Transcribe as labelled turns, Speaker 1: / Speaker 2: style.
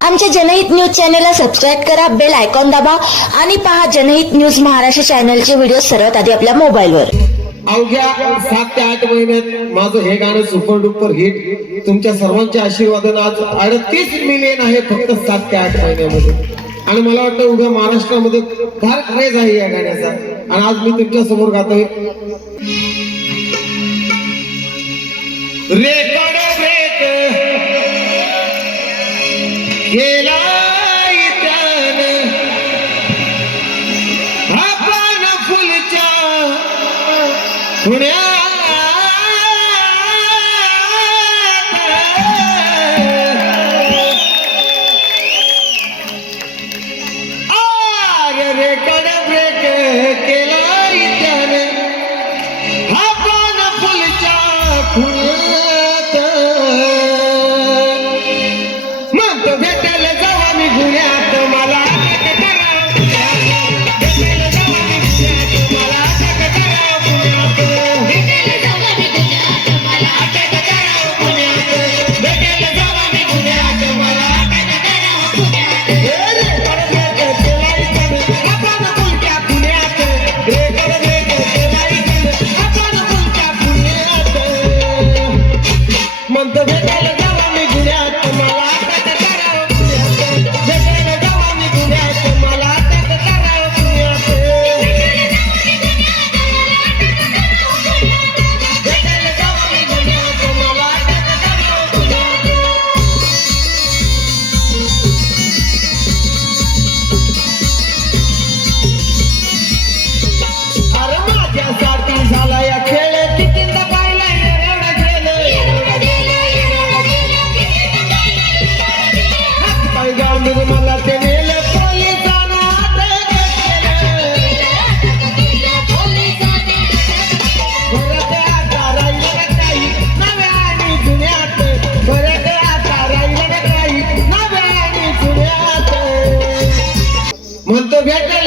Speaker 1: आमच्या जनहित न्यूज चॅनलला सबस्क्राईब करा बेल आयकॉन दाबा आणि पहा जनहित न्यूज महाराष्ट्र चॅनलचे व्हिडिओ सर्वात आधी आपल्या मोबाईलवर.
Speaker 2: अवघ्या सात ते आठ महिन्यात माझं हे गाणं सुपर डुपर हिट तुमच्या सर्वांच्या आशीर्वादानं आज अडतीस मिलियन आहे फक्त सात ते आठ महिन्यामध्ये. आणि मला वाटतं उद्या महाराष्ट्रामध्ये फार क्रेज आहे या गाण्याचा. आणि आज मी तुमच्यासमोर गातोय. रेकॉर्ड ब्रेक केला आपण फुलच्या पुण्या ¡Vete!